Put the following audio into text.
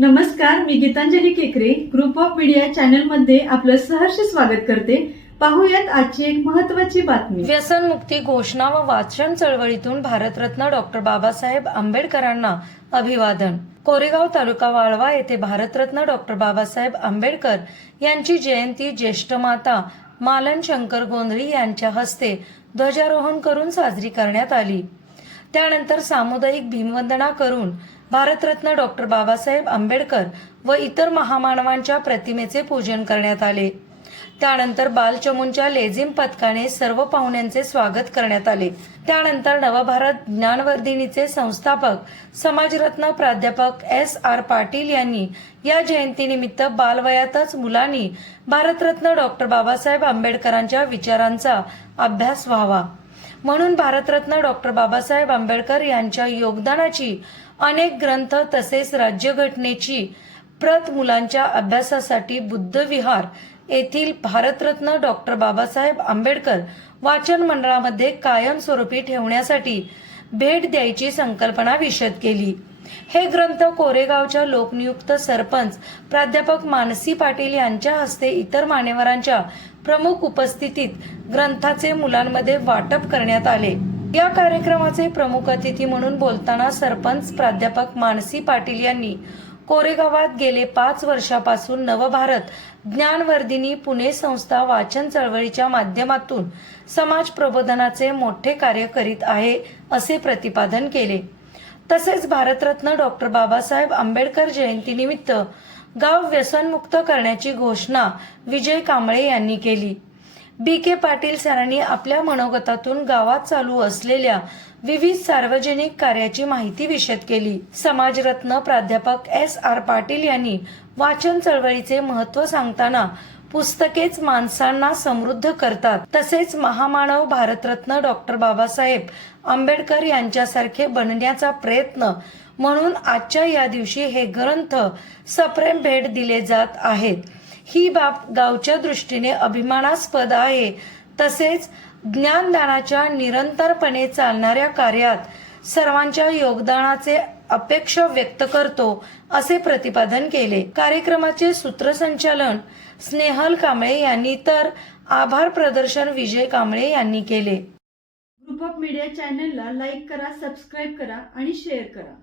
नमस्कार मी गीतांजली केकरे. Group of media चॅनलमध्ये आपलं सहर्ष स्वागत करते. पाहूयात आजची एक महत्वाची बातमी. व्यसनमुक्ती घोषणा व वाचन चळवळीतून भारतरत्न डॉक्टर बाबासाहेब आंबेडकरांना अभिवादन. कोरेगाव तालुका वाळवा येथे भारतरत्न डॉक्टर बाबासाहेब आंबेडकर यांची जयंती ज्येष्ठ माता मालन शंकर गोंधळी यांच्या हस्ते ध्वजारोहण करून साजरी करण्यात आली. त्यानंतर सामुदायिक भीमवंदना करून भारतरत्न डॉक्टर बाबासाहेब आंबेडकर व इतर महामानवांच्या प्रतिमेचे पूजन करण्यात आले. त्यानंतर बालचमूंच्या लेझिम पथकाने सर्व पाहुण्यांचे स्वागत करण्यात आले. त्यानंतर नवभारत ज्ञानवर्धिनीचे संस्थापक समाजरत्न प्राध्यापक एस आर पाटील यांनी या जयंतीनिमित्त बालवयातच मुलांनी भारतरत्न डॉक्टर बाबासाहेब आंबेडकरांच्या विचारांचा अभ्यास व्हावा. म्हणून भारतरत्न डॉक्टर बाबासाहेब आंबेडकर यांच्या योगदानाची अनेक ग्रंथ तसेच राज्यघटनेची प्रत मुलांच्या अभ्यासासाठी बुद्धविहार येथील भारतरत्न डॉक्टर बाबासाहेब आंबेडकर वाचन मंडळामध्ये कायमस्वरूपी ठेवण्यासाठी भेट द्यायची संकल्पना विशद केली. हे ग्रंथ कोरेगावच्या लोकनियुक्त सरपंच प्राध्यापक मानसी पाटील यांच्या हस्ते इतर मान्यवरांच्या प्रमुख उपस्थितीत ग्रंथाचे मुलांमध्ये वाटप करण्यात आले. या कार्यक्रमाचे प्रमुख अतिथी म्हणून बोलताना सरपंच प्राध्यापक मानसी पाटील यांनी कोरेगावात गेले पाच वर्षापासून नवभारत ज्ञानवर्धिनी पुणे संस्था वाचन चळवळीच्या माध्यमातून समाज प्रबोधनाचे मोठे कार्य करीत आहे असे प्रतिपादन केले. तसेच भारतरत्न डॉक्टर बाबासाहेब आंबेडकर जयंतीनिमित्त गाव व्यसनमुक्त करण्याची घोषणा विजय कांबळे यांनी केली. बी के पाटील सरांनी आपल्या मनोगतातून गावात चालू असलेल्या विविध सार्वजनिक कार्याची माहिती विशद केली. समाजरत्न प्राध्यापक एस आर पाटील यांनी वाचन चळवळीचे महत्त्व सांगताना पुस्तकेच माणसांना समृद्ध करतात. तसेच महामानव भारतरत्न डॉक्टर बाबासाहेब आंबेडकर यांच्यासारखे बनण्याचा प्रयत्न म्हणून आजच्या या दिवशी हे ग्रंथ सप्रेम भेट दिले जात आहेत. ही बाब गावच्या दृष्टीने अभिमानास्पद आहे. तसेच ज्ञानदानाच्या निरंतरपणे चालणाऱ्या कार्यात सर्वांच्या योगदानाचे अपेक्षा व्यक्त करतो असे प्रतिपादन केले. कार्यक्रमाचे सूत्रसंचालन स्नेहल कांबळे यांनी तर आभार प्रदर्शन विजय कांबळे यांनी केले. ग्रुप ऑफ मीडिया चॅनलला लाईक करा सबस्क्राईब करा आणि शेअर करा.